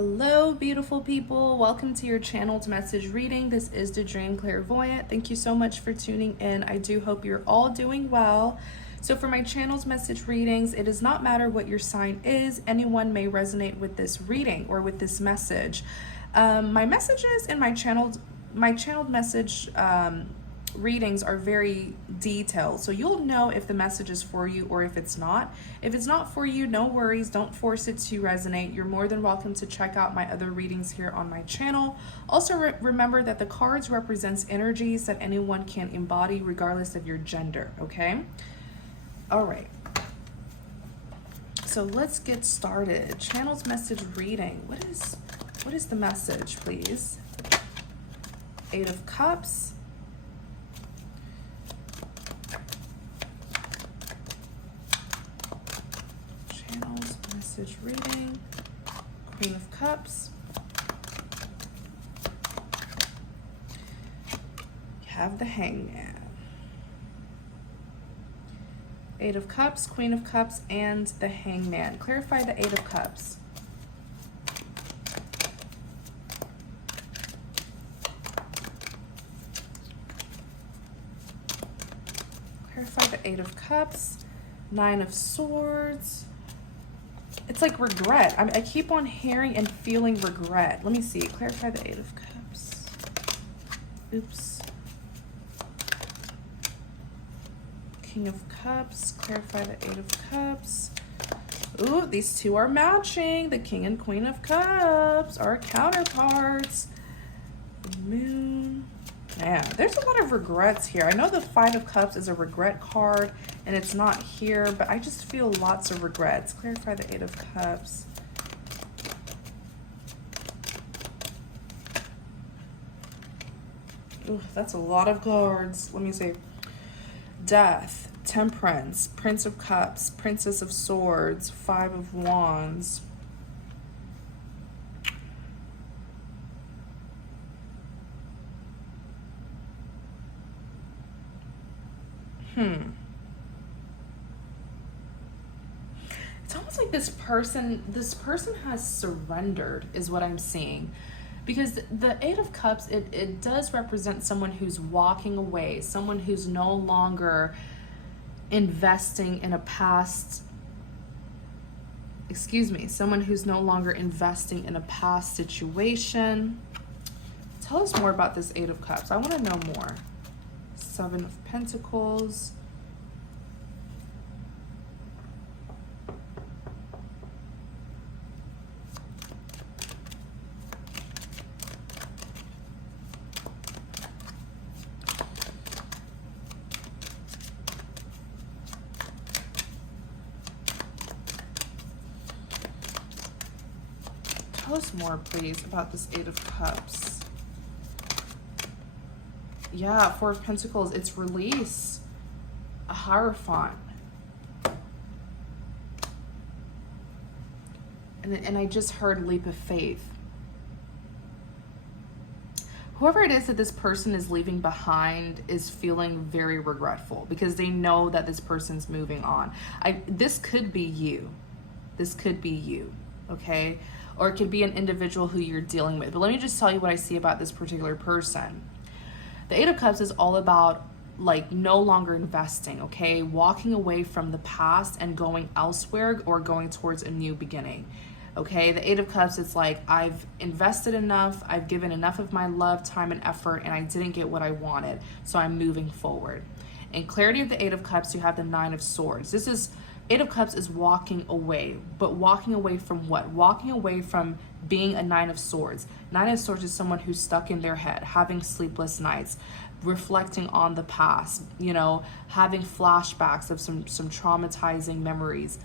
Hello, beautiful people. Welcome to your channel's message reading. This is the Dream Clairvoyant. Thank you so much for tuning in. I do hope you're all doing well. So for my channel's message readings, it does not matter what your sign is. Anyone may resonate with this reading or with this message. My messages and my channeled message readings are very detailed, so you'll know if the message is for you or if it's not. If it's not for you, no worries, don't force it to resonate. You're more than welcome to check out my other readings here on my channel. Also remember that the cards represents energies that anyone can embody regardless of your gender. Okay, all right, so let's get started. Channel's message reading. What is the message, please? Eight of Cups, message reading, Queen of Cups. You have the Hangman. Eight of Cups, Queen of Cups, and the Hangman. Clarify the Eight of Cups. Clarify the Eight of Cups, Nine of Swords. It's like regret. I keep on hearing and feeling regret. Let me see. Clarify the Eight of Cups. Oops. King of Cups. Clarify the Eight of Cups. Ooh, these two are matching. The King and Queen of Cups are counterparts. The Moon. Man, there's a lot of regrets here. I know the Five of Cups is a regret card and it's not here, but I just feel lots of regrets. Clarify the Eight of Cups. Ooh, that's a lot of cards. Let me see. Death, Temperance, Prince of Cups, Princess of Swords, Five of Wands. It's almost like this person has surrendered is what I'm seeing. Because the Eight of Cups, it does represent someone who's walking away, someone who's no longer investing in a past, someone who's no longer investing in a past situation. Tell us more about this Eight of Cups. I want to know more. Seven of Pentacles. Tell us more, please, about this Eight of Cups. Yeah, Four of Pentacles, it's release. A Hierophant. And I just heard leap of faith. Whoever it is that this person is leaving behind is feeling very regretful because they know that this person's moving on. This could be you. This could be you, okay? Or it could be an individual who you're dealing with. But let me just tell you what I see about this particular person. The Eight of Cups is all about like no longer investing, okay? Walking away from the past and going elsewhere or going towards a new beginning, okay? The Eight of Cups, it's like I've invested enough, I've given enough of my love, time, and effort, and I didn't get what I wanted, so I'm moving forward. In clarity of the Eight of Cups, you have the Nine of Swords. Eight of Cups is walking away, but walking away from what? Walking away from being a Nine of Swords. Nine of Swords is someone who's stuck in their head, having sleepless nights, reflecting on the past, having flashbacks of some traumatizing memories.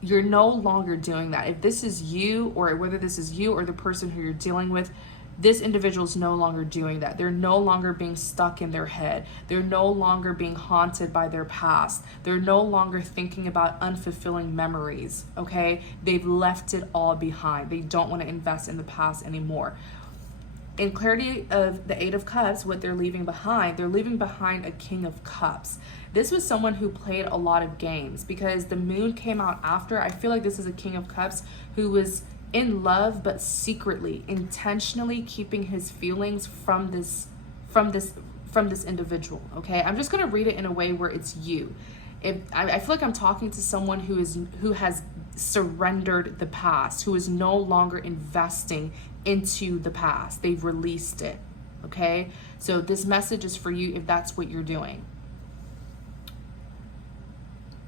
You're no longer doing that. If this is you, or whether this is you or the person who you're dealing with, this individual is no longer doing that. They're no longer being stuck in their head. They're no longer being haunted by their past. They're no longer thinking about unfulfilling memories, okay? They've left it all behind. They don't want to invest in the past anymore. In clarity of the Eight of Cups, what they're leaving behind a King of Cups. This was someone who played a lot of games because the Moon came out after. I feel like this is a King of Cups who was in love, but secretly, intentionally keeping his feelings from this individual. Okay, I'm just gonna read it in a way where it's you. If I feel like I'm talking to someone who has surrendered the past, who is no longer investing into the past. They've released it. Okay, so this message is for you if that's what you're doing.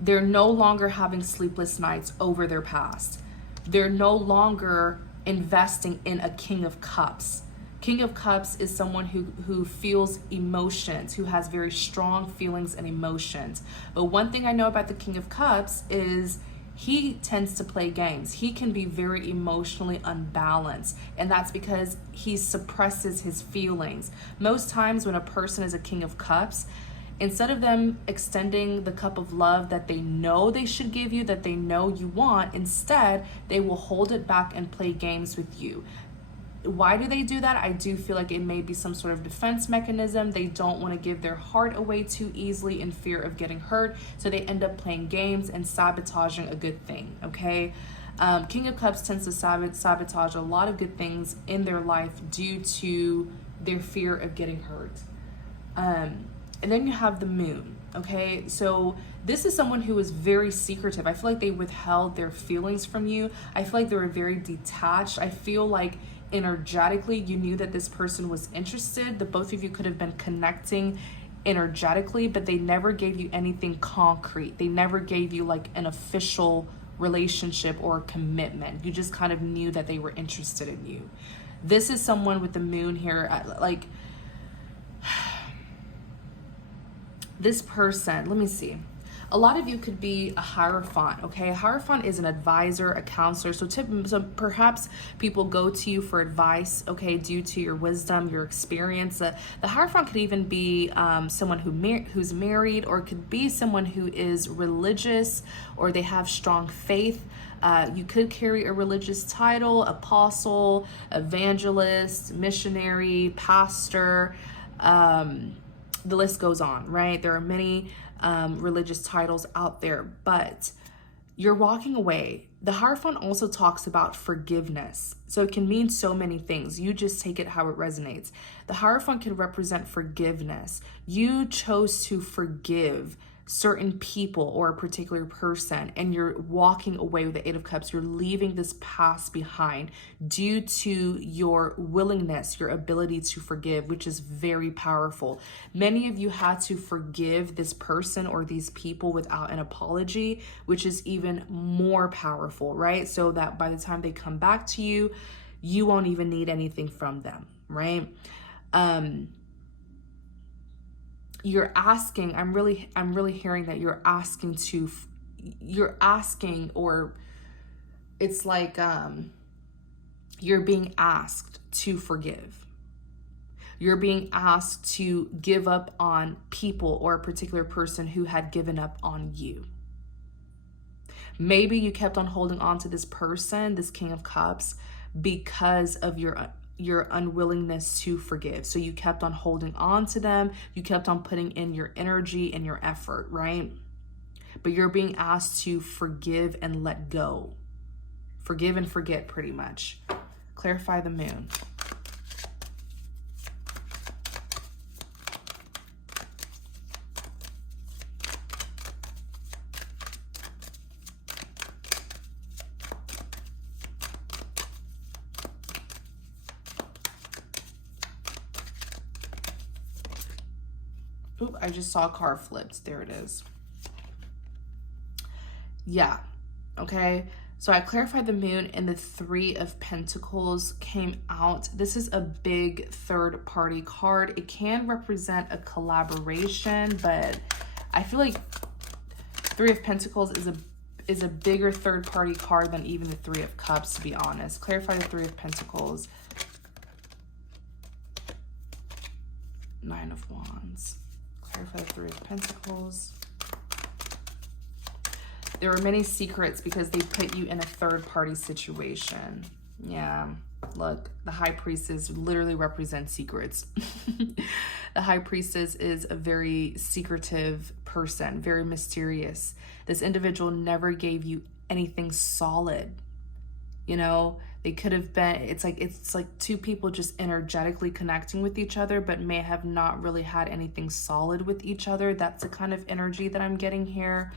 They're no longer having sleepless nights over their past. They're no longer investing in a King of Cups. King of Cups is someone who feels emotions, who has very strong feelings and emotions. But one thing I know about the King of Cups is he tends to play games. He can be very emotionally unbalanced, and that's because he suppresses his feelings. Most times when a person is a King of Cups, instead of them extending the cup of love that they know they should give you, that they know you want, instead, they will hold it back and play games with you. Why do they do that? I do feel like it may be some sort of defense mechanism. They don't want to give their heart away too easily in fear of getting hurt. So they end up playing games and sabotaging a good thing, okay? King of Cups tends to sabotage a lot of good things in their life due to their fear of getting hurt. And then you have the Moon, okay? So this is someone who is very secretive. I feel like they withheld their feelings from you. I feel like they were very detached. I feel like energetically you knew that this person was interested. The both of you could have been connecting energetically, but they never gave you anything concrete. They never gave you like an official relationship or commitment. You just kind of knew that they were interested in you. This is someone with the Moon here, like this person, let me see. A lot of you could be a Hierophant, okay? A Hierophant is an advisor, a counselor. So perhaps people go to you for advice, okay, due to your wisdom, your experience. The Hierophant could even be someone who's married, or could be someone who is religious, or they have strong faith. You could carry a religious title, apostle, evangelist, missionary, pastor. The list goes on, right? There are many religious titles out there, but you're walking away. The Hierophant also talks about forgiveness. So it can mean so many things. You just take it how it resonates. The Hierophant can represent forgiveness. You chose to forgive certain people or a particular person, and you're walking away with the Eight of Cups. You're leaving this past behind due to your willingness, your ability to forgive, which is very powerful. Many of you had to forgive this person or these people without an apology, which is even more powerful, right? So that by the time they come back to you, you won't even need anything from them, right? You're asking, I'm really hearing that you're asking, or it's like you're being asked to forgive. You're being asked to give up on people or a particular person who had given up on you. Maybe you kept on holding on to this person, this King of Cups, because of your unwillingness to forgive. So you kept on holding on to them. You kept on putting in your energy and your effort, right? But you're being asked to forgive and let go. Forgive and forget, pretty much. Clarify the Moon. Oop, I just saw a card flipped. There it is. Yeah, okay. So I clarified the Moon, and the Three of Pentacles came out. This is a big third party card. It can represent a collaboration, but I feel like Three of Pentacles is a bigger third party card than even the Three of Cups, to be honest. Clarify the Three of Pentacles. Nine of Wands. Clarify the Three of Pentacles. There are many secrets because they put you in a third-party situation. Yeah, look, the High Priestess literally represents secrets. The High Priestess is a very secretive person, very mysterious. This individual never gave you anything solid. You know, They could have been, it's like two people just energetically connecting with each other, but may have not really had anything solid with each other. That's the kind of energy that I'm getting here.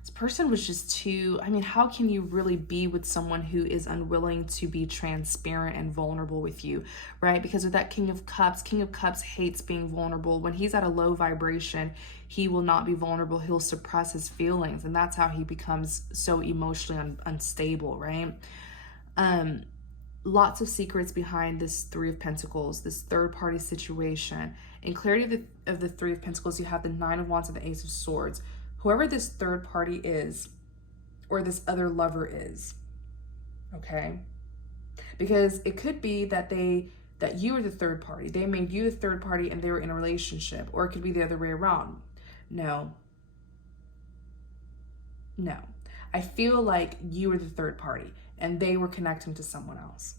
This person was just too, I mean, how can you really be with someone who is unwilling to be transparent and vulnerable with you, right? Because with that King of Cups hates being vulnerable. When he's at a low vibration, he will not be vulnerable. He'll suppress his feelings. And that's how he becomes so emotionally unstable, right? Lots of secrets behind this Three of Pentacles, this third party situation. In clarity of the Three of Pentacles, you have the Nine of Wands and the Ace of Swords. Whoever this third party is, or this other lover is, okay? Because it could be that you are the third party. They made you the third party and they were in a relationship. Or it could be the other way around. No. I feel like you were the third party and they were connecting to someone else.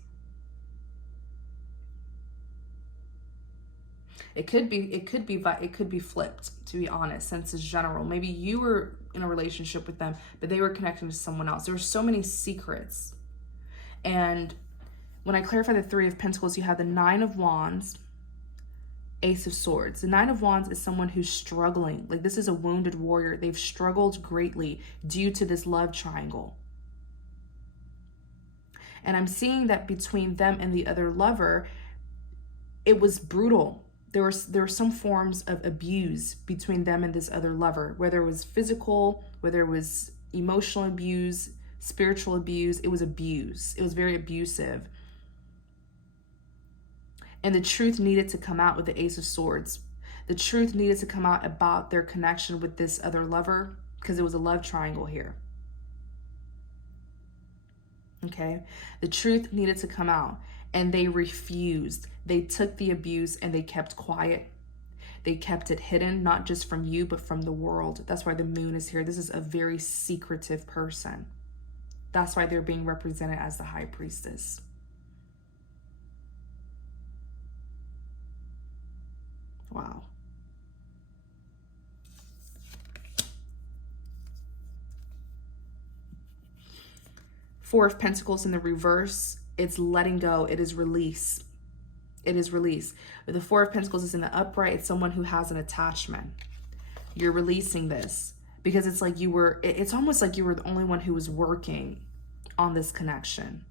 It could be flipped, to be honest, since it's general. Maybe you were in a relationship with them, but they were connecting to someone else. There were so many secrets. And when I clarify the Three of Pentacles, you have the Nine of Wands, Ace of Swords. The Nine of Wands is someone who's struggling. Like, this is a wounded warrior. They've struggled greatly due to this love triangle. And I'm seeing that between them and the other lover, it was brutal. There were some forms of abuse between them and this other lover, whether it was physical, whether it was emotional abuse, spiritual abuse. It was abuse. It was very abusive. And the truth needed to come out with the Ace of Swords. The truth needed to come out about their connection with this other lover, because it was a love triangle here. Okay? The truth needed to come out. And they refused. They took the abuse and they kept quiet. They kept it hidden, not just from you, but from the world. That's why the Moon is here. This is a very secretive person. That's why they're being represented as the High Priestess. Wow. Four of Pentacles in the reverse. It's letting go. It is release. It is release. But the Four of Pentacles is in the upright. It's someone who has an attachment. You're releasing this because it's like it's almost like you were the only one who was working on this connection.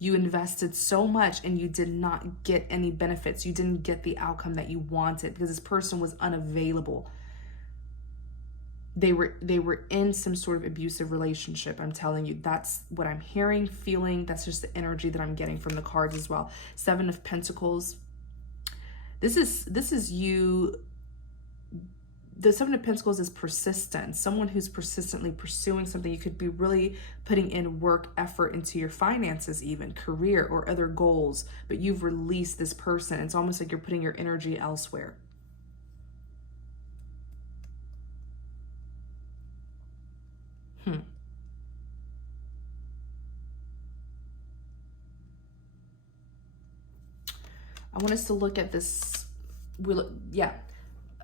You invested so much and you did not get any benefits. You didn't get the outcome that you wanted because this person was unavailable. They were in some sort of abusive relationship. I'm telling you, that's what I'm hearing, feeling. That's just the energy that I'm getting from the cards as well. Seven of Pentacles. This is you. The Seven of Pentacles is persistence. Someone who's persistently pursuing something. You could be really putting in work, effort into your finances, even career or other goals, but you've released this person. It's almost like you're putting your energy elsewhere. I want us to look at this. Yeah,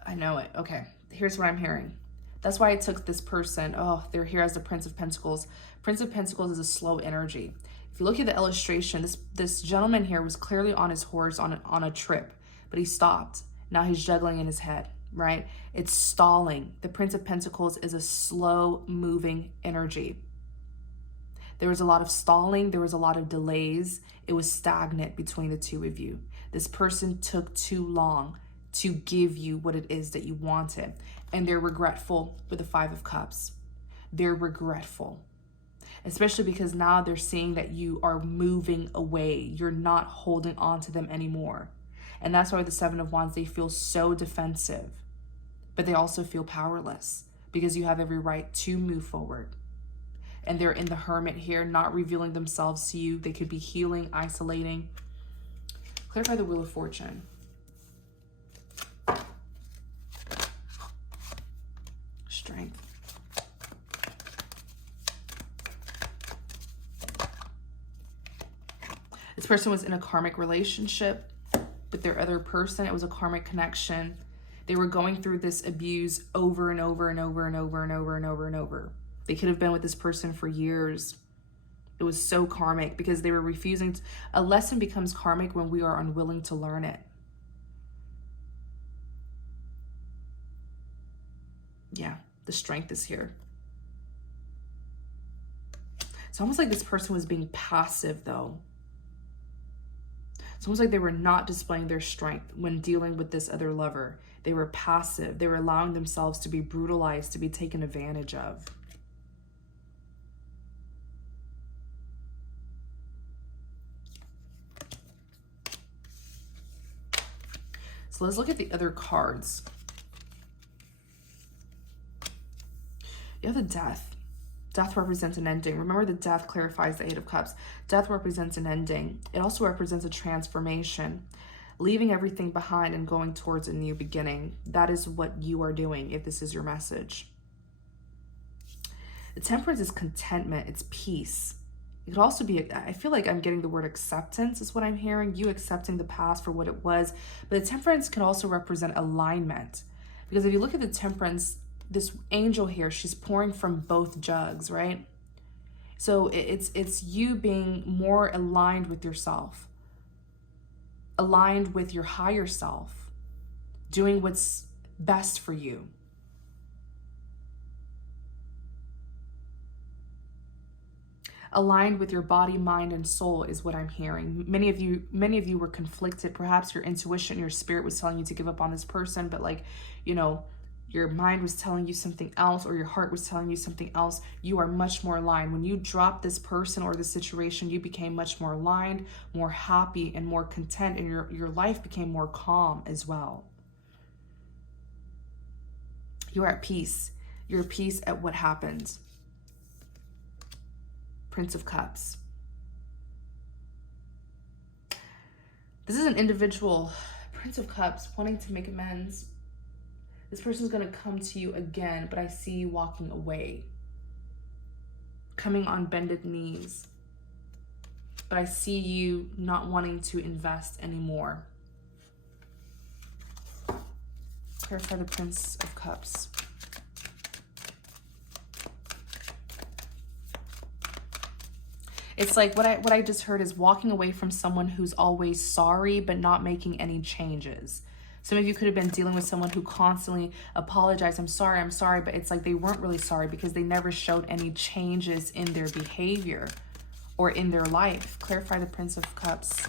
I know it. Okay, here's what I'm hearing. That's why I took this person. Oh, they're here as the Prince of Pentacles. Prince of Pentacles is a slow energy. If you look at the illustration, this gentleman here was clearly on his horse on a trip, but he stopped. Now he's juggling in his head, right? It's stalling. The Prince of Pentacles is a slow moving energy. There was a lot of stalling. There was a lot of delays. It was stagnant between the two of you. This person took too long to give you what it is that you wanted. And they're regretful with the Five of Cups. They're regretful. Especially because now they're seeing that you are moving away. You're not holding on to them anymore. And that's why the Seven of Wands, they feel so defensive. But they also feel powerless because you have every right to move forward. And they're in the Hermit here, not revealing themselves to you. They could be healing, isolating. Clarify the Wheel of Fortune. Strength. This person was in a karmic relationship with their other person. It was a karmic connection. They were going through this abuse over and over and over and over and over and over and over. They could have been with this person for years. It was so karmic because they were refusing to, a lesson becomes karmic when we are unwilling to learn it. Yeah, the strength is here. It's almost like this person was being passive though. It's almost like they were not displaying their strength when dealing with this other lover. They were passive. They were allowing themselves to be brutalized, to be taken advantage of. So let's look at the other cards. You have the Death. Death represents an ending. Remember, the Death clarifies the Eight of Cups. Death represents an ending. It also represents a transformation, leaving everything behind and going towards a new beginning. That is what you are doing if this is your message. The Temperance is contentment. It's peace. It could also be, I feel like I'm getting the word acceptance is what I'm hearing. You accepting the past for what it was. But the Temperance can also represent alignment. Because if you look at the Temperance, this angel here, she's pouring from both jugs, right? So it's you being more aligned with yourself, aligned with your higher self, doing what's best for you. Aligned with your body, mind, and soul is what I'm hearing. Many of you were conflicted. Perhaps your intuition, your spirit was telling you to give up on this person, but like, you know, your mind was telling you something else, or your heart was telling you something else. You are much more aligned. When you dropped this person or this situation, you became much more aligned, more happy, and more content, and your life became more calm as well. You're at peace. You're at peace at what happened. Prince of Cups. This is an individual, Prince of Cups, wanting to make amends. This person's going to come to you again, but I see you walking away, coming on bended knees. But I see you not wanting to invest anymore. Clarify the Prince of Cups. It's like what I just heard is walking away from someone who's always sorry but not making any changes. Some of you could have been dealing with someone who constantly apologized. I'm sorry, but it's like they weren't really sorry because they never showed any changes in their behavior or in their life. Clarify the Prince of Cups.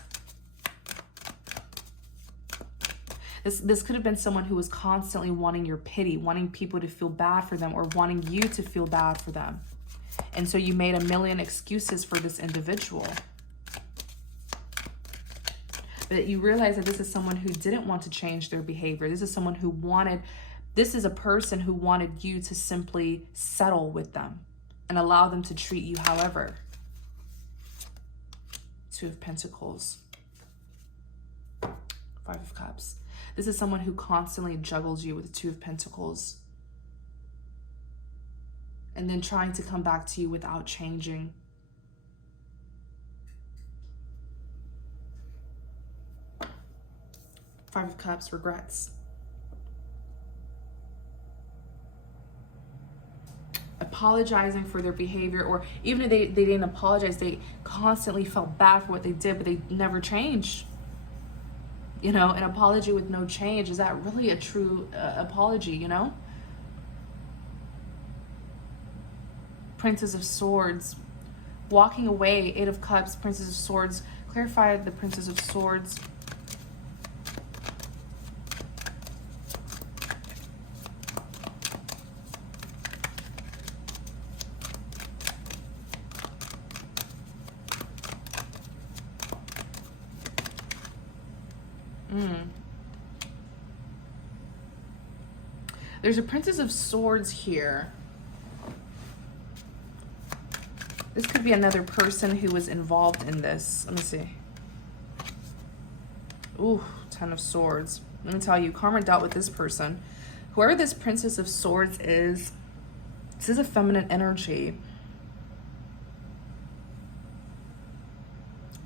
This could have been someone who was constantly wanting your pity, wanting people to feel bad for them, or wanting you to feel bad for them. And so you made a million excuses for this individual. But you realize that this is someone who didn't want to change their behavior. This is someone who this is a person who wanted you to simply settle with them and allow them to treat you however. Two of Pentacles. Five of Cups. This is someone who constantly juggles you with the Two of Pentacles, and then trying to come back to you without changing. Five of Cups, regrets. Apologizing for their behavior, or even if they didn't apologize, they constantly felt bad for what they did, but they never changed. You know, an apology with no change, is that really a true apology, you know? Princess of Swords, walking away. Eight of Cups, Princess of Swords. Clarify the Princess of Swords. There's a Princess of Swords here. This could be another person who was involved in this. Let me see. Ooh, Ten of Swords. Let me tell you, karma dealt with this person. Whoever this Princess of Swords is, this is a feminine energy.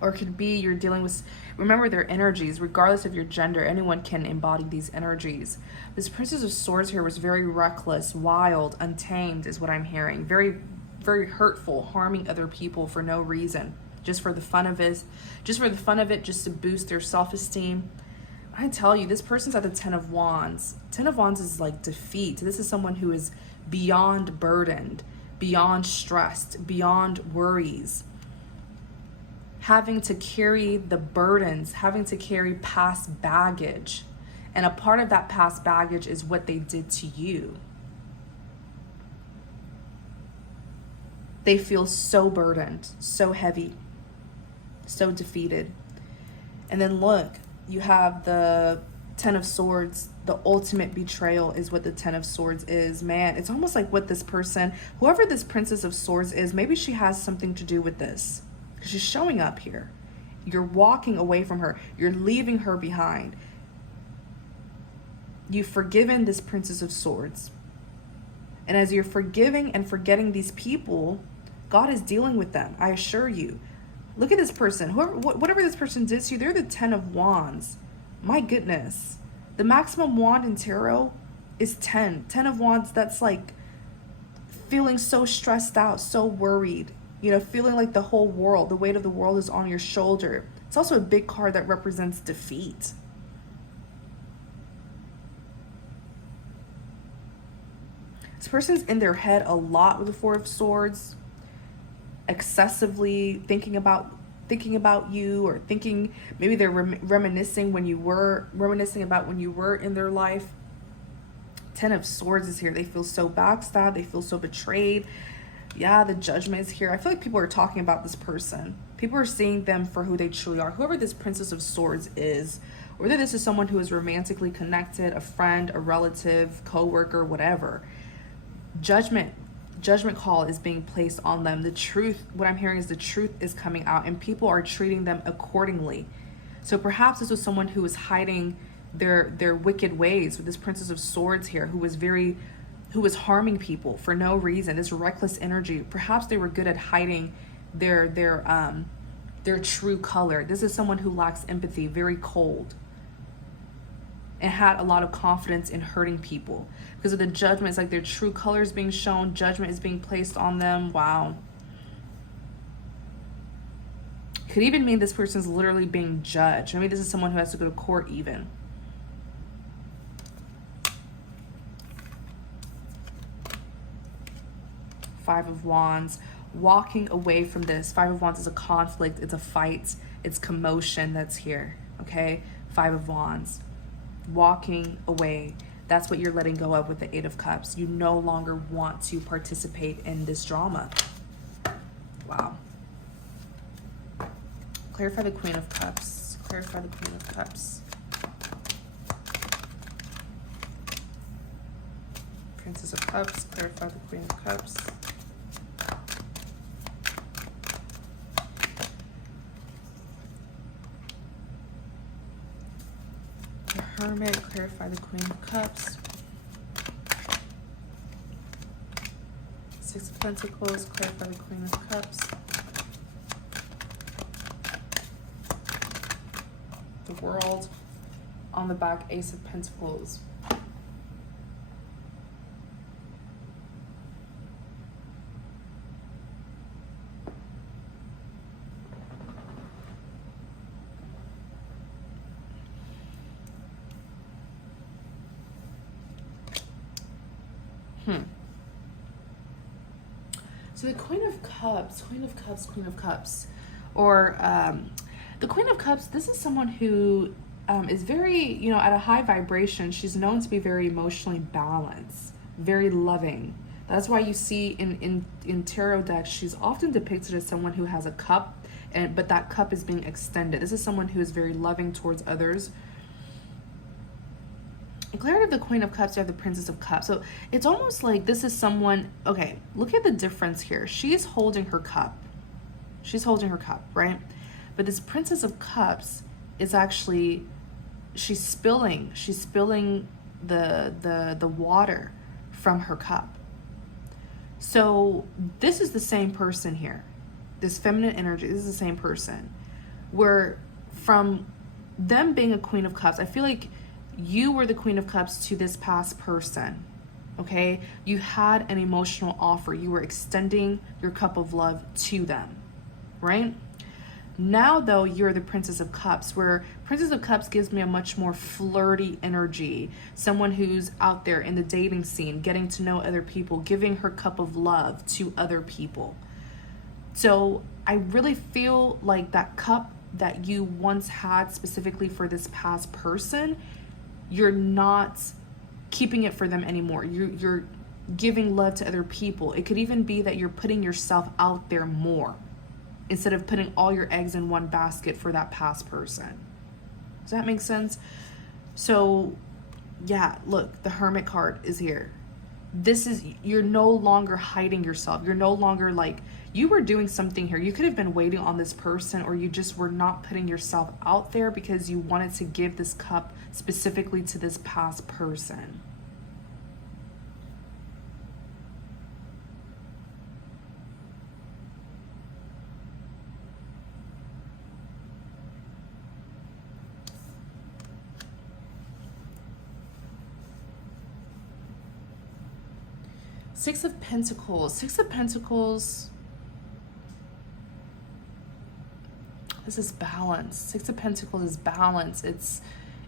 Or it could be you're dealing with, remember, their energies, regardless of your gender, anyone can embody these energies. This Princess of Swords here was very reckless, wild, untamed is what I'm hearing. Very, very hurtful, harming other people for no reason. Just for the fun of it, just to boost their self-esteem. I tell you, this person's at the 10 of Wands. 10 of Wands is like defeat. This is someone who is beyond burdened, beyond stressed, beyond worries. Having to carry the burdens, having to carry past baggage. And a part of that past baggage is what they did to you. They feel so burdened, so heavy, so defeated. And then look, you have the 10 of Swords. The ultimate betrayal is what the 10 of Swords is. Man, it's almost like what this person, whoever this Princess of Swords is, maybe she has something to do with this. Because she's showing up here. You're walking away from her. You're leaving her behind. You've forgiven this Princess of Swords. And as you're forgiving and forgetting these people, God is dealing with them, I assure you. Look at this person. Whatever this person did to you, they're the 10 of Wands. My goodness. The maximum wand in tarot is 10. 10 of Wands, that's like feeling so stressed out, so worried. You know, feeling like the whole world, the weight of the world is on your shoulder. It's also a big card that represents defeat. This person's in their head a lot with the 4 of Swords, excessively thinking about you, or thinking, maybe they're reminiscing about when you were in their life. 10 of Swords is here. They feel so backstabbed. They feel so betrayed. Yeah, the Judgment is here. I feel like people are talking about this person. People are seeing them for who they truly are. Whoever this Princess of Swords is, whether this is someone who is romantically connected, a friend, a relative, co-worker, whatever. Judgment call is being placed on them. The truth, what I'm hearing is the truth is coming out, and people are treating them accordingly. So perhaps this was someone who was hiding their wicked ways with this Princess of Swords here, who was harming people for no reason, this reckless energy. Perhaps they were good at hiding their true color. This is someone who lacks empathy, very cold, and had a lot of confidence in hurting people. Because of the Judgment, it's like their true color is being shown, judgment is being placed on them. Wow. Could even mean this person's literally being judged. I mean, this is someone who has to go to court even. Five of Wands, walking away from this. 5 of Wands is a conflict, it's a fight, it's commotion that's here, okay? 5 of Wands, walking away. That's what you're letting go of with the 8 of Cups. You no longer want to participate in this drama. Wow. Clarify the Queen of Cups. Clarify the Queen of Cups. Princess of Cups. Clarify the Queen of Cups. The Hermit. Clarify the Queen of Cups. 6 of Pentacles. Clarify the Queen of Cups. The World. On the back, Ace of Pentacles. So the Queen of Cups, Queen of Cups, Queen of Cups, or the Queen of Cups, this is someone who is very, you know, at a high vibration. She's known to be very emotionally balanced, very loving. That's why you see in tarot decks, she's often depicted as someone who has a cup, but that cup is being extended. This is someone who is very loving towards others. Clarity of the Queen of Cups, you have the Princess of Cups. So it's almost like this is someone, okay, look at the difference here. She's holding her cup. She's holding her cup, right? But this Princess of Cups is actually, she's spilling the water from her cup. So this is the same person here. This feminine energy, this is the same person. where from them being a Queen of Cups, I feel like you were the Queen of Cups to this past person. Okay, you had an emotional offer. You were extending your cup of love to them, right? Now, though, you're the Princess of Cups, where Princess of Cups gives me a much more flirty energy. Someone who's out there in the dating scene, getting to know other people, giving her cup of love to other people. So I really feel like that cup that you once had specifically for this past person, you're not keeping it for them anymore. You're giving love to other people. It could even be that you're putting yourself out there more instead of putting all your eggs in one basket for that past person. Does that make sense? So yeah, look, the Hermit card is here. This is, you're no longer hiding yourself. You're no longer like, you were doing something here. You could have been waiting on this person, or you just were not putting yourself out there because you wanted to give this cup specifically to this past person. Six of Pentacles. Six of Pentacles. This is balance. Six of Pentacles is balance. It's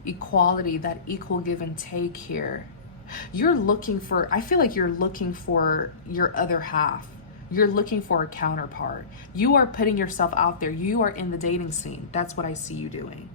equality, that equal give and take here. You're looking for, I feel like you're looking for your other half. You're looking for a counterpart. You are putting yourself out there. You are in the dating scene. That's what I see you doing.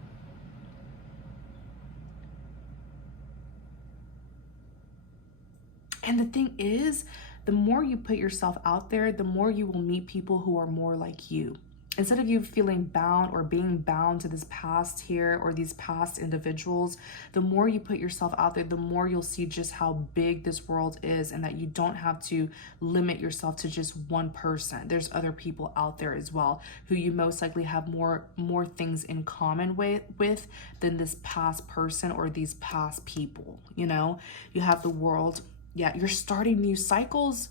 And the thing is, the more you put yourself out there, the more you will meet people who are more like you. Instead of you feeling bound or being bound to this past here or these past individuals, the more you put yourself out there, the more you'll see just how big this world is, and that you don't have to limit yourself to just one person. There's other people out there as well who you most likely have more things in common with than this past person or these past people. You know, you have the world. Yeah, you're starting new cycles.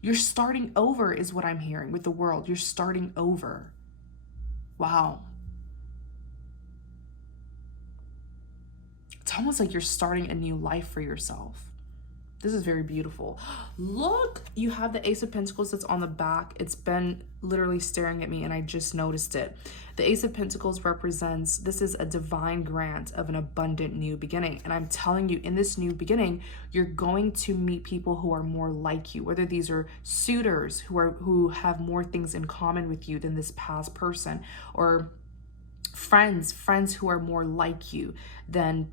You're starting over is what I'm hearing with the world. You're starting over. Wow. It's almost like you're starting a new life for yourself. This is very beautiful. Look, you have the Ace of Pentacles that's on the back. It's been literally staring at me and I just noticed it. The Ace of Pentacles represents, this is a divine grant of an abundant new beginning. And I'm telling you, in this new beginning, you're going to meet people who are more like you, whether these are suitors who have more things in common with you than this past person, or friends who are more like you than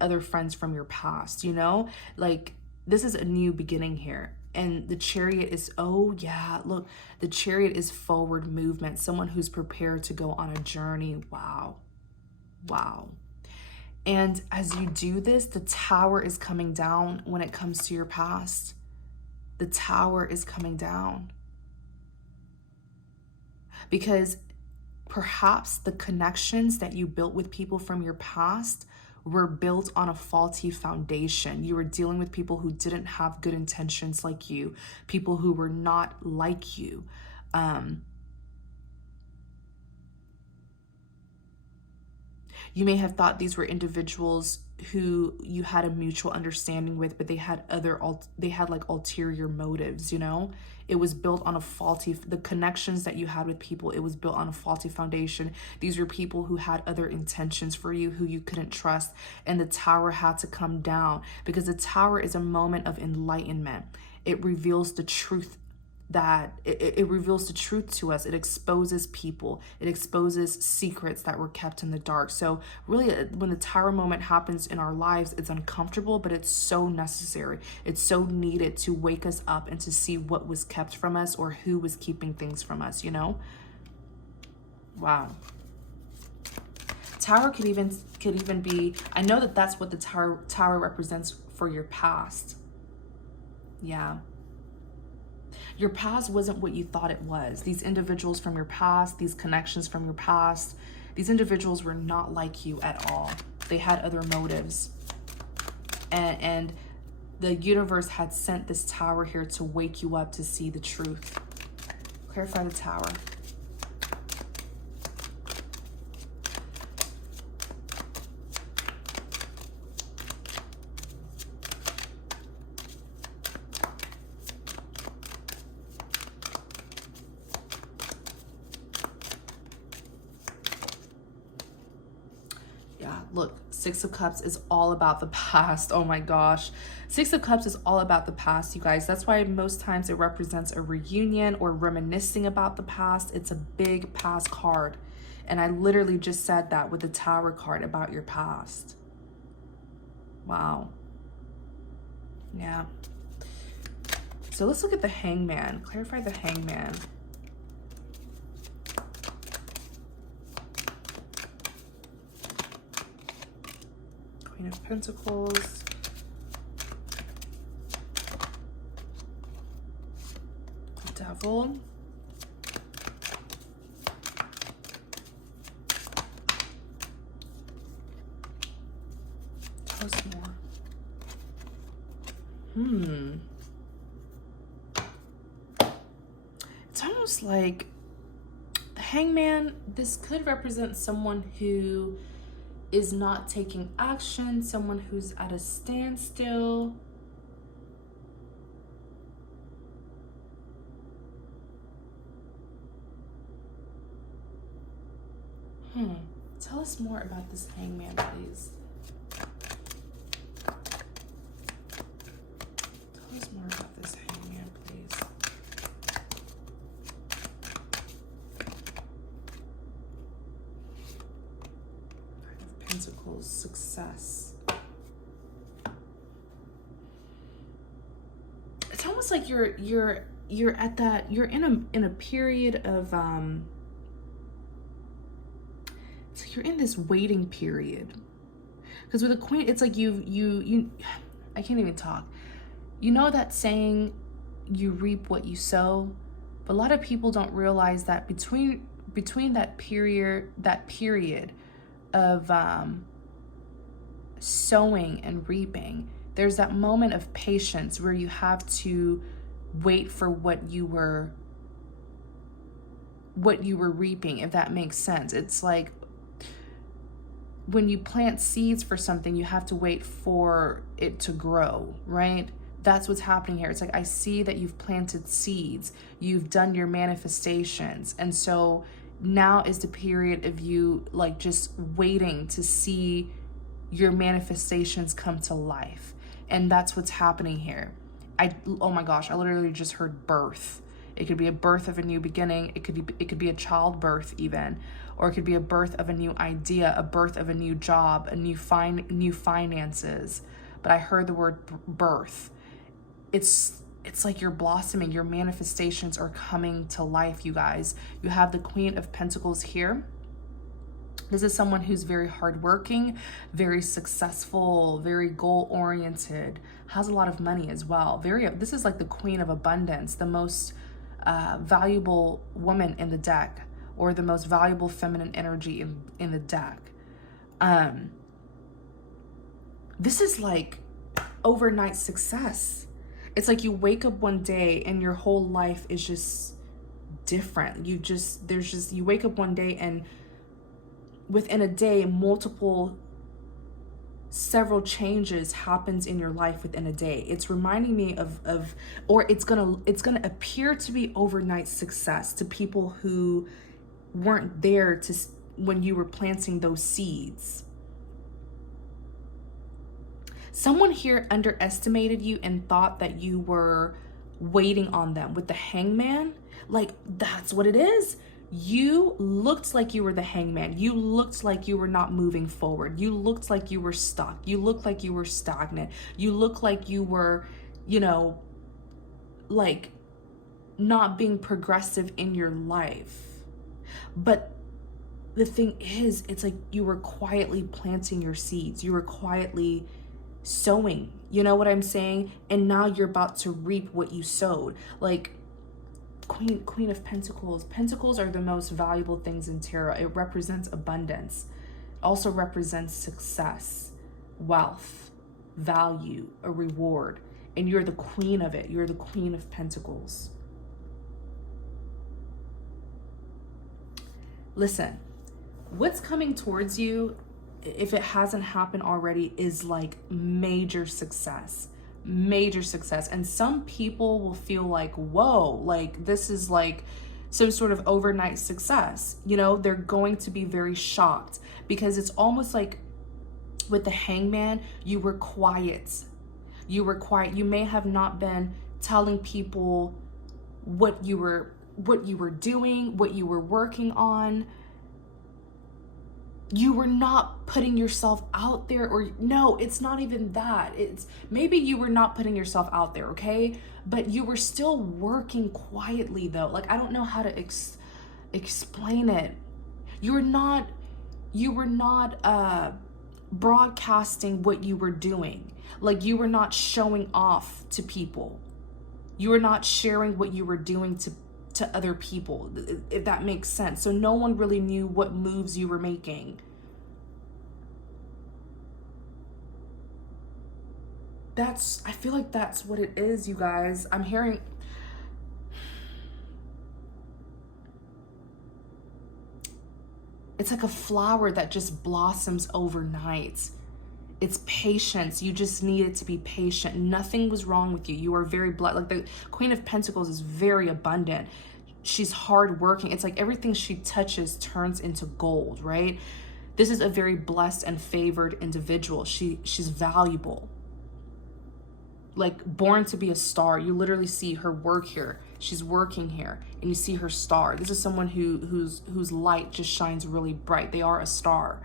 other friends from your past, you know? Like, this is a new beginning here. And the Chariot is, oh yeah, look, the Chariot is forward movement. Someone who's prepared to go on a journey. Wow. Wow. And as you do this, the Tower is coming down when it comes to your past. The Tower is coming down. Because perhaps the connections that you built with people from your past were built on a faulty foundation. You were dealing with people who didn't have good intentions like you, people who were not like you. You may have thought these were individuals who you had a mutual understanding with, but they had like ulterior motives, you know? It was built on a faulty, the connections that you had with people, it was built on a faulty foundation. These were people who had other intentions for you, who you couldn't trust, and the Tower had to come down, because the Tower is a moment of enlightenment. It reveals the truth it reveals the truth to us. It exposes people. It exposes secrets that were kept in the dark. So really, when the Tower moment happens in our lives, it's uncomfortable, but it's so necessary. It's so needed to wake us up and to see what was kept from us or who was keeping things from us, you know? Wow. Tower could even be, I know that that's what the Tower represents for your past. Yeah. Your past wasn't what you thought it was. These individuals from your past, these connections from your past, these individuals were not like you at all. They had other motives. And the universe had sent this Tower here to wake you up to see the truth. Clarify the Tower. look, Six of Cups is all about the past. Oh my gosh. Six of Cups is all about the past, you guys. That's why most times it represents a reunion or reminiscing about the past. It's a big past card. And I literally just said that with the Tower card about your past. Wow. Yeah. So let's look at the Hangman. Clarify the Hangman. Queen of Pentacles. The Devil. Tell us more. It's almost like the Hangman, this could represent someone who is not taking action, someone who's at a standstill. Tell us more about this Hangman, please. Tell us more about this Hangman, please. Five of Pentacles, success. It's almost like you're at that, you're in a period of so you're in this waiting period. Because with the Queen, it's like you I can't even talk. You know that saying, you reap what you sow? But a lot of people don't realize that between that period of sowing and reaping, there's that moment of patience where you have to wait for what you were reaping, if that makes sense. It's like when you plant seeds for something, you have to wait for it to grow, right? That's what's happening here. It's like, I see that you've planted seeds, you've done your manifestations, and so now is the period of you like just waiting to see your manifestations come to life. And that's what's happening here. Oh my gosh, I literally just heard birth. It could be a birth of a new beginning. It could be a childbirth even, or it could be a birth of a new idea, a birth of a new job, a new finances. But I heard the word birth. It's like you're blossoming. Your manifestations are coming to life, you guys. You have the Queen of Pentacles here. This is someone who's very hardworking, very successful, very goal-oriented, has a lot of money as well. This is like the Queen of Abundance, the most valuable woman in the deck, or the most valuable feminine energy in the deck. This is like overnight success. It's like you wake up one day and your whole life is just different. You wake up one day and within a day, several changes happens in your life within a day. It's reminding me or it's gonna appear to be overnight success to people who weren't there when you were planting those seeds. Someone here underestimated you and thought that you were waiting on them. With the Hangman, like, that's what it is. You looked like you were the Hangman. You looked like you were not moving forward. You looked like you were stuck. You looked like you were stagnant. You looked like you were, like not being progressive in your life. But the thing is, it's like you were quietly planting your seeds. You were quietly sowing. You know what I'm saying? And now you're about to reap what you sowed. Like, Queen of Pentacles. Pentacles are the most valuable things in tarot. It represents abundance. Also represents success, wealth, value, a reward. And you're the queen of it. You're the Queen of Pentacles. Listen, what's coming towards you, if it hasn't happened already, is like major success. Major success. And some people will feel like, whoa, like this is like some sort of overnight success. They're going to be very shocked, because it's almost like With the Hangman, you were quiet. You were quiet. You may have not been telling people what you were doing, what you were working on. You were not putting yourself out there, or no, it's not even that. It's maybe you were not putting yourself out there, okay? But you were still working quietly though. Like, I don't know how to explain it. You were not broadcasting what you were doing. Like, you were not showing off to people. You were not sharing what you were doing to other people, if that makes sense. So no one really knew what moves you were making. I feel like that's what it is, you guys. I'm hearing, it's like a flower that just blossoms overnight. It's patience. You just needed to be patient. Nothing was wrong with you. You are very blessed. Like, the Queen of Pentacles is very abundant. She's hardworking. It's like everything she touches turns into gold, right? This is a very blessed and favored individual. She's valuable. Like, born to be a star. You literally see her work here. She's working here, and you see her star. This is someone whose light just shines really bright. They are a star.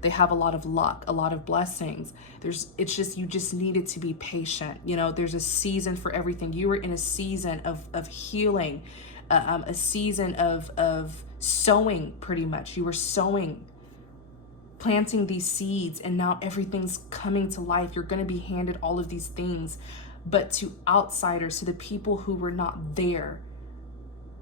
They have a lot of luck, a lot of blessings. You just needed to be patient. You know, there's a season for everything. You were in a season of healing, a season of sowing, pretty much. You were sowing, planting these seeds, and now everything's coming to life. You're going to be handed all of these things, but to outsiders, to the people who were not there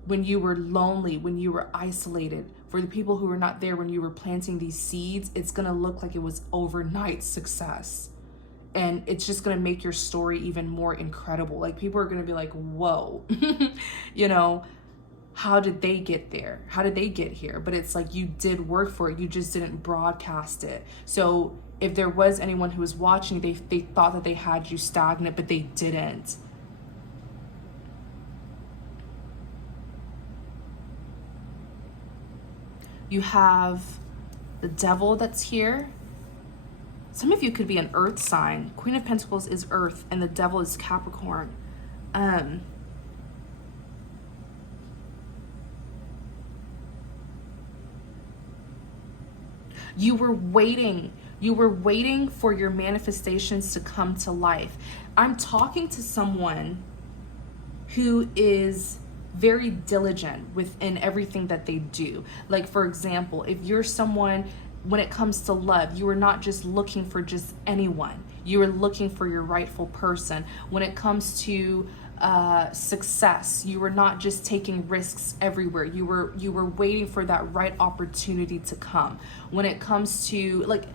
when you were lonely, when you were isolated, for the people who were not there when you were planting these seeds, it's going to look like it was overnight success. And it's just going to make your story even more incredible. Like, people are going to be like, whoa, you know, how did they get there? How did they get here? But it's like, you did work for it. You just didn't broadcast it. So if there was anyone who was watching, they thought that they had you stagnant, but they didn't. You have the Devil that's here. Some of you could be an earth sign. Queen of Pentacles is earth, and the Devil is Capricorn. You were waiting for your manifestations to come to life. I'm talking to someone who is very diligent within everything that they do. Like, for example, if you're someone, when it comes to love, you are not just looking for just anyone. You are looking for your rightful person. When it comes to success, you were not just taking risks everywhere. You were waiting for that right opportunity to come. When it comes to, like,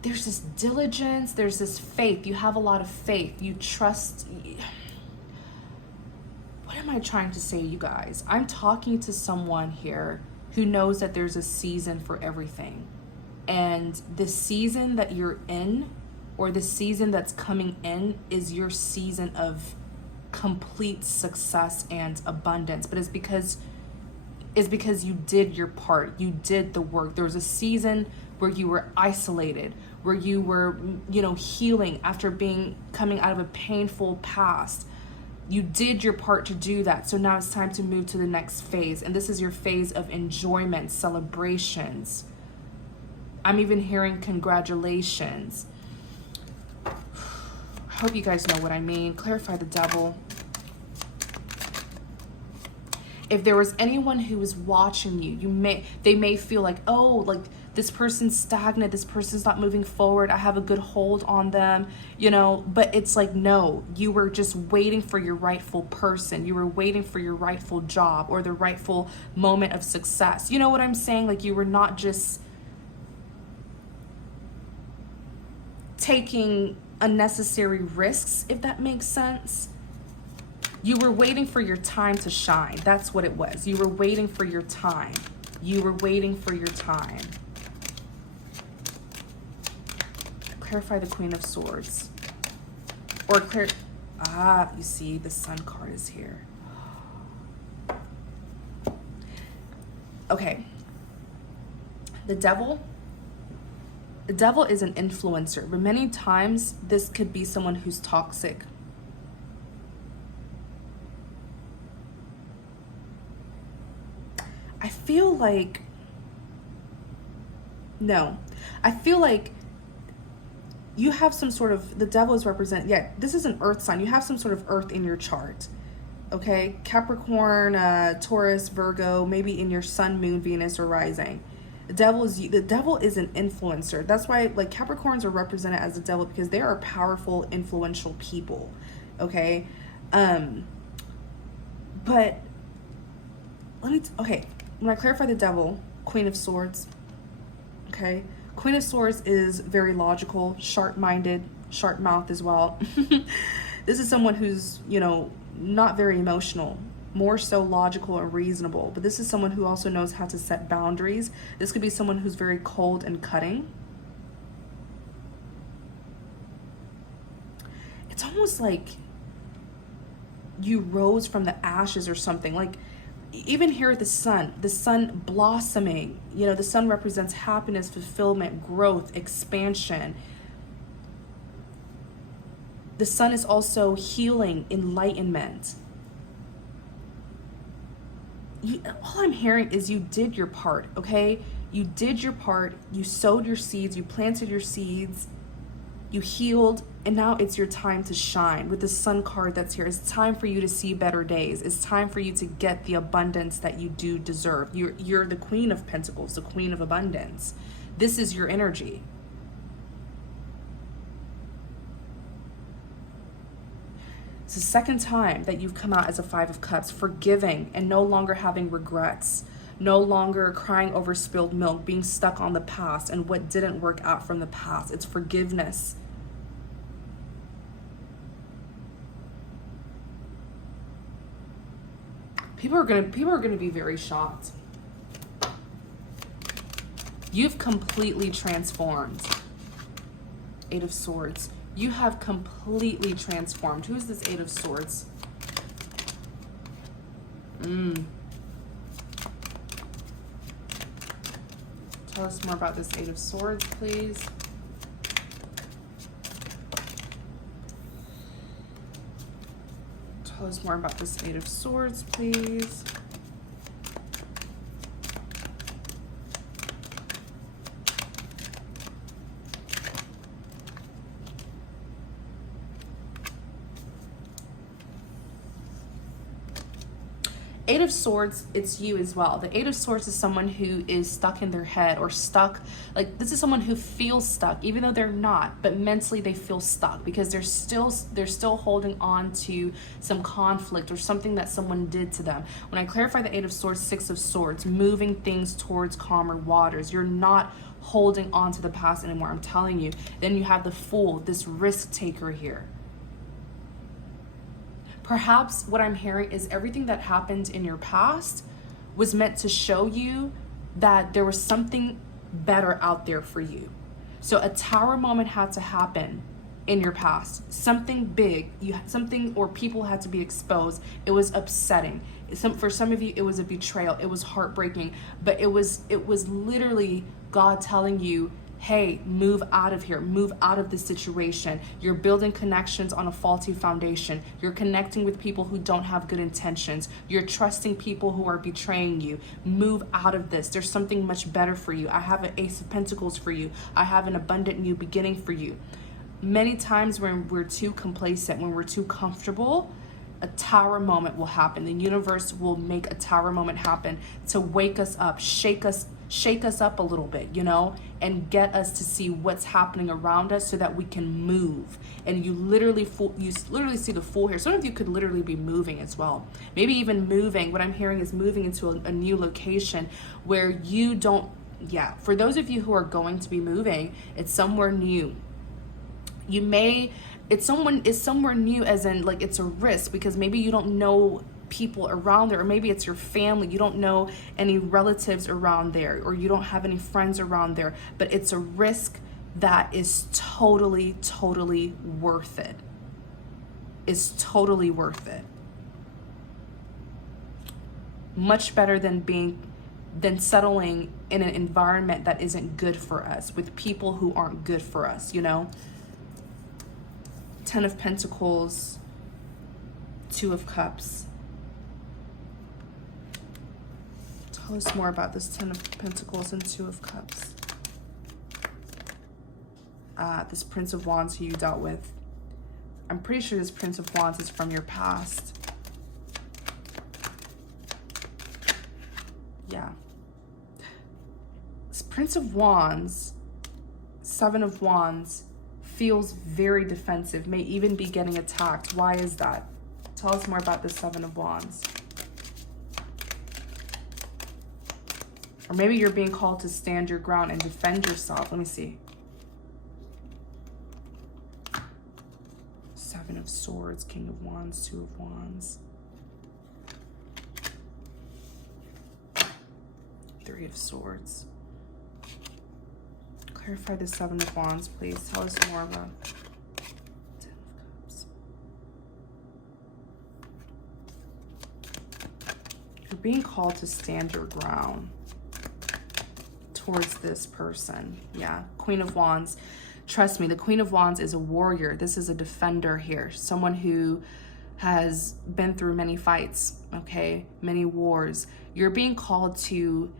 there's this diligence, there's this faith. You have a lot of faith. You trust. What am I trying to say, you guys? I'm talking to someone here who knows that there's a season for everything. And the season that you're in, or the season that's coming in, is your season of complete success and abundance. But it's because you did your part. You did the work. There was a season where you were isolated, where you were, healing after coming out of a painful past. You did your part to do that. So now it's time to move to the next phase. And this is your phase of enjoyment, celebrations. I'm even hearing congratulations. I hope you guys know what I mean. Clarify the Devil. If there was anyone who was watching you, they may feel like, oh, like, this person's stagnant, this person's not moving forward, I have a good hold on them, but it's like, no, you were just waiting for your rightful person. You were waiting for your rightful job or the rightful moment of success. You know what I'm saying? Like, you were not just taking unnecessary risks, if that makes sense. You were waiting for your time to shine. That's what it was. You were waiting for your time. You were waiting for your time. Clarify the Queen of Swords. Or you see, the Sun card is here. Okay. The Devil The devil is an influencer, but many times this could be someone who's toxic. I feel like, no, I feel like you have some sort of, the devil is represented, yeah, this is an earth sign. You have some sort of earth in your chart, okay? Capricorn, Taurus, Virgo, maybe in your sun, moon, Venus, or rising. The devil is an influencer. That's why, like, Capricorns are represented as the devil, because they are powerful, influential people, okay? But okay, when I clarify the devil, Queen of Swords, okay? Queen of Swords is very logical, sharp-minded, sharp-mouthed as well. This is someone who's, you know, not very emotional, more so logical and reasonable. But this is someone who also knows how to set boundaries. This could be someone who's very cold and cutting. It's almost like you rose from the ashes or something. Like, even here at the sun blossoming, you know, the sun represents happiness, fulfillment, growth, expansion. The sun is also healing, enlightenment. All I'm hearing is you did your part, okay? You did your part, you sowed your seeds, you planted your seeds, you healed, and now it's your time to shine. With the sun card that's here, it's time for you to see better days. It's time for you to get the abundance that you do deserve. You're the Queen of Pentacles, the Queen of Abundance. This is your energy. It's the second time that you've come out as a Five of Cups, forgiving and no longer having regrets, no longer crying over spilled milk, being stuck on the past and what didn't work out from the past. It's forgiveness. People are gonna be very shocked. You've completely transformed. Eight of Swords. You have completely transformed. Who is this Eight of Swords? Tell us more about this Eight of Swords, please. Tell us more about this Eight of Swords, please. Eight of Swords, it's you as well. The Eight of Swords is someone who is stuck in their head, or stuck, like, this is someone who feels stuck, even though they're not, but mentally they feel stuck because they're still holding on to some conflict or something that someone did to them. When I clarify the Eight of Swords, Six of Swords, moving things towards calmer waters. You're not holding on to the past anymore, I'm telling you. Then you have the Fool, this risk taker here. Perhaps what I'm hearing is everything that happened in your past was meant to show you that there was something better out there for you. So a tower moment had to happen in your past. Something big, something, or people had to be exposed. It was upsetting. For some of you, it was a betrayal. It was heartbreaking, but it was literally God telling you, hey, move out of here, move out of this situation. You're building connections on a faulty foundation. You're connecting with people who don't have good intentions. You're trusting people who are betraying you. Move out of this. There's something much better for you. I have an Ace of Pentacles for you. I have an abundant new beginning for you. Many times when we're too complacent, when we're too comfortable, a tower moment will happen. The universe will make a tower moment happen to wake us up, shake us up a little bit, you know, and get us to see what's happening around us so that we can move. And you literally see the Fool here. Some of you could literally be moving as well. Maybe even moving. What I'm hearing is moving into a new location where you don't, for those of you who are going to be moving, it's somewhere new. It's somewhere new, as in, like, it's a risk because maybe you don't know people around there, or maybe it's your family. You don't know any relatives around there, or you don't have any friends around there, but it's a risk that is totally worth it. It's totally worth it. Much better than being than settling in an environment that isn't good for us, with people who aren't good for us, you know? Ten of Pentacles, Two of Cups. Tell us more about this Ten of Pentacles and Two of Cups. This Prince of Wands who you dealt with. I'm pretty sure this Prince of Wands is from your past. Yeah. This Prince of Wands, Seven of Wands, feels very defensive, may even be getting attacked. Why is that? Tell us more about the Seven of Wands. Or maybe you're being called to stand your ground and defend yourself. Let me see. Seven of Swords, King of Wands, Two of Wands. Three of Swords. Clarify the Seven of Wands, please. Tell us more about Ten of Cups. You're being called to stand your ground towards this person. Yeah, Queen of Wands. Trust me, the Queen of Wands is a warrior. This is a defender here. Someone who has been through many fights, okay? Many wars. You're being called to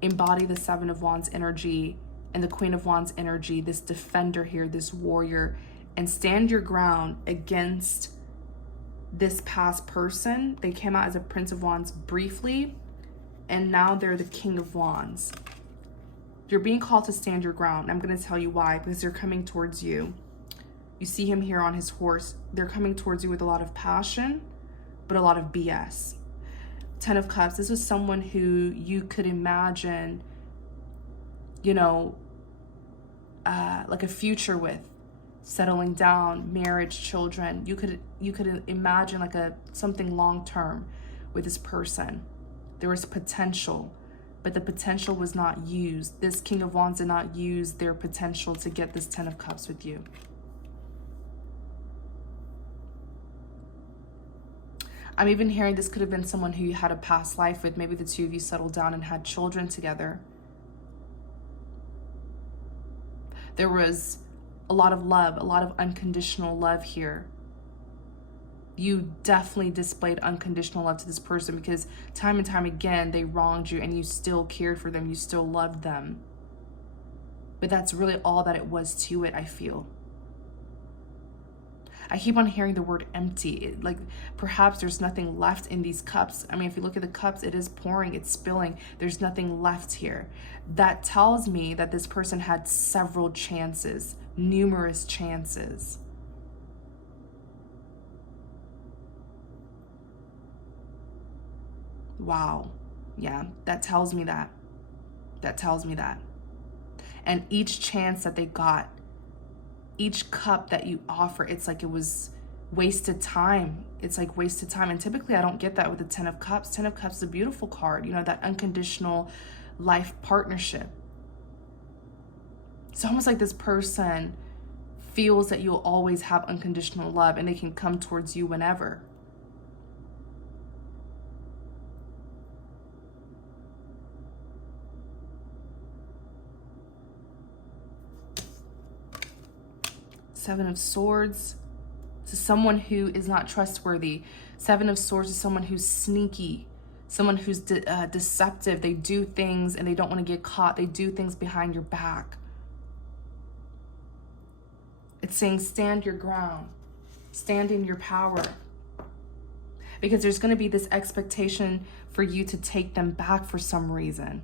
embody the Seven of Wands energy and the Queen of Wands energy, this defender here, this warrior, and stand your ground against this past person. They came out as a Prince of Wands briefly, and now they're the King of Wands. You're being called to stand your ground. I'm going to tell you why, because they're coming towards you. You see him here on his horse. They're coming towards you with a lot of passion, but a lot of BS. Ten of Cups. This is someone who you could imagine, you know, like a future with, settling down, marriage, children. You could imagine like something long term with this person. There was potential, but the potential was not used. This King of Wands did not use their potential to get this Ten of Cups with you. I'm even hearing this could have been someone who you had a past life with. Maybe the two of you settled down and had children together. There was a lot of love, a lot of unconditional love here. You definitely displayed unconditional love to this person, because time and time again, they wronged you and you still cared for them. You still loved them. But that's really all that it was to it, I feel. I keep on hearing the word empty. Like perhaps there's nothing left in these cups. I mean, if you look at the cups, it is pouring, it's spilling. There's nothing left here. That tells me that this person had several chances, numerous chances. Wow. Yeah, that tells me that. That tells me that. And each chance that they got, each cup that you offer, it's like it was wasted time. It's like wasted time. And typically I don't get that with the Ten of Cups. Ten of Cups is a beautiful card, you know, that unconditional life partnership. It's almost like this person feels that you'll always have unconditional love and they can come towards you whenever. Seven of Swords. This is someone who is not trustworthy. Seven of Swords is someone who's sneaky, someone who's deceptive. They do things and they don't want to get caught. They do things behind your back. It's saying stand your ground, stand in your power. Because there's going to be this expectation for you to take them back for some reason.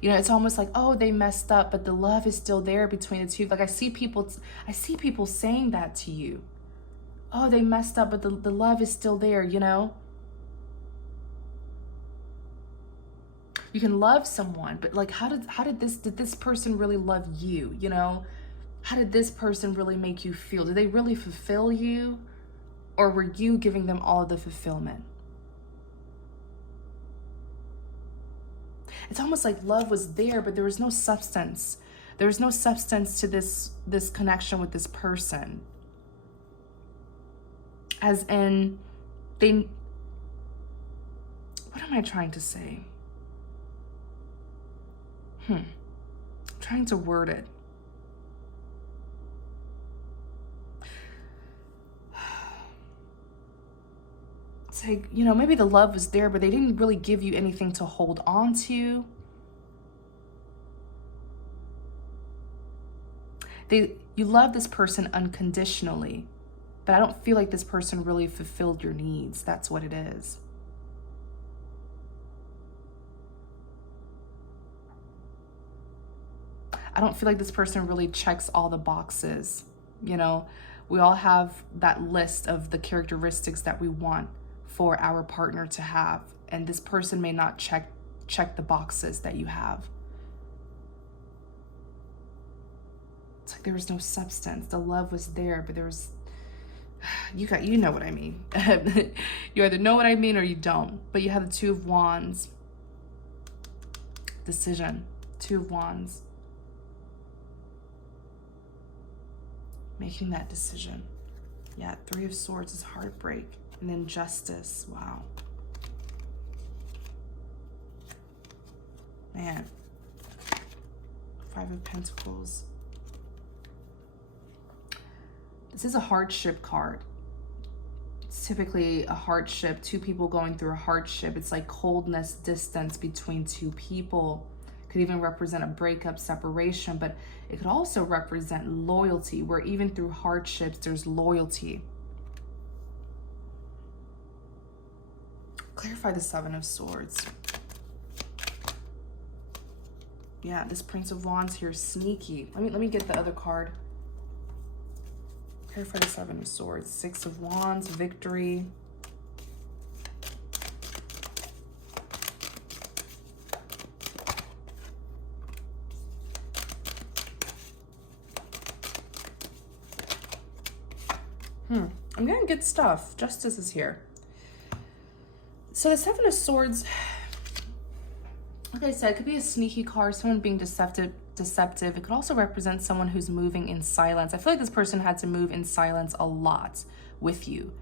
You know, it's almost like, oh, they messed up, but the love is still there between the two. Like I see people saying that to you. Oh, they messed up, but the love is still there, you know? You can love someone, but like did this person really love you, you know? How did this person really make you feel? Did they really fulfill you? Or were you giving them all of the fulfillment? It's almost like love was there, but there was no substance. There was no substance to this connection with this person. As in, What am I trying to say? I'm trying to word it. It's like, you know, maybe the love was there, but they didn't really give you anything to hold on to. You love this person unconditionally, but I don't feel like this person really fulfilled your needs. That's what it is. I don't feel like this person really checks all the boxes. You know, we all have that list of the characteristics that we want for our partner to have, and this person may not check the boxes that you have. It's like there was no substance. The love was there, but there was, you know what I mean. You either know what I mean or you don't. But you have the Two of Wands. Decision. Two of Wands. Making that decision. Yeah, Three of Swords is heartbreak. And then Justice. Wow. Man. Five of Pentacles. This is a hardship card. It's typically a hardship, two people going through a hardship. It's like coldness, distance between two people. Could even represent a breakup, separation, but it could also represent loyalty, where even through hardships, there's loyalty. Clarify the Seven of Swords. Yeah, this Prince of Wands here is sneaky. Let me get the other card. Clarify the Seven of Swords. Six of Wands, victory. I'm getting good stuff. Justice is here. So the Seven of Swords, like I said, it could be a sneaky card, someone being deceptive. It could also represent someone who's moving in silence. I feel like this person had to move in silence a lot with you.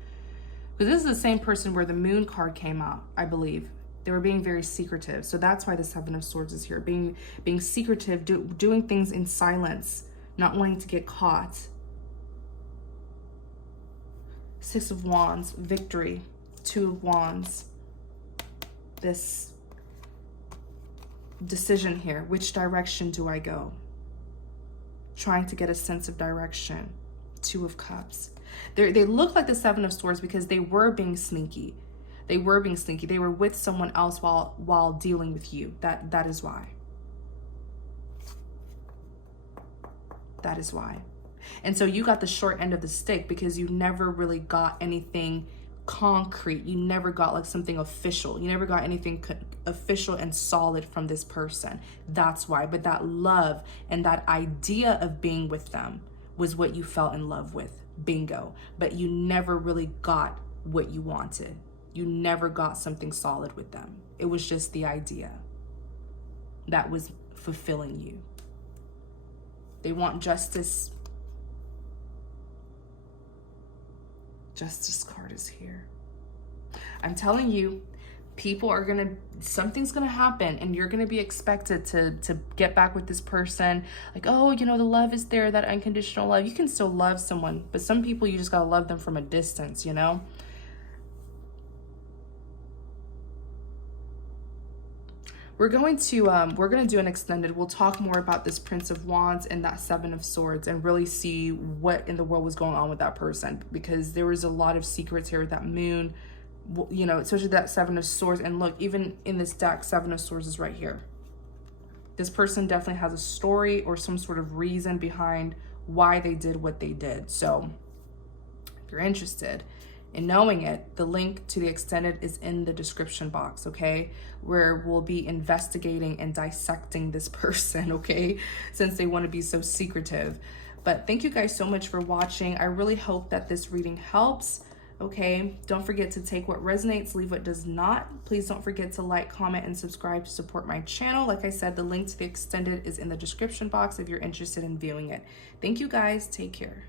Because this is the same person where the Moon card came out, I believe. They were being very secretive. So that's why the Seven of Swords is here. Being secretive, doing things in silence, not wanting to get caught. Six of Wands, victory. Two of Wands. This decision here. Which direction do I go? Trying to get a sense of direction. Two of Cups. They look like the Seven of Swords because they were being sneaky. They were being sneaky. They were with someone else while dealing with you. That is why. That is why. And so you got the short end of the stick because you never really got anything concrete. You never got like something official. You never got anything official and solid from this person. That's why. But that love and that idea of being with them was what you fell in love with. Bingo. But you never really got what you wanted. You never got something solid with them. It was just the idea that was fulfilling you. They want justice. Justice card is here. I'm telling you, something's gonna happen and you're gonna be expected to get back with this person. Like, oh, you know, the love is there, that unconditional love. You can still love someone, but some people you just gotta love them from a distance, you know? We're going to do an extended. We'll talk more about this Prince of Wands and that Seven of Swords and really see what in the world was going on with that person, because there was a lot of secrets here with that Moon, you know, especially that Seven of Swords. And look, even in this deck, Seven of Swords is right here. This person definitely has a story or some sort of reason behind why they did what they did. So if you're interested in knowing it, the link to the extended is in the description box, okay? Where we'll be investigating and dissecting this person, okay? Since they want to be so secretive. But thank you guys so much for watching. I really hope that this reading helps, okay? Don't forget to take what resonates, leave what does not. Please don't forget to like, comment, and subscribe to support my channel. Like I said, the link to the extended is in the description box if you're interested in viewing it. Thank you guys. Take care.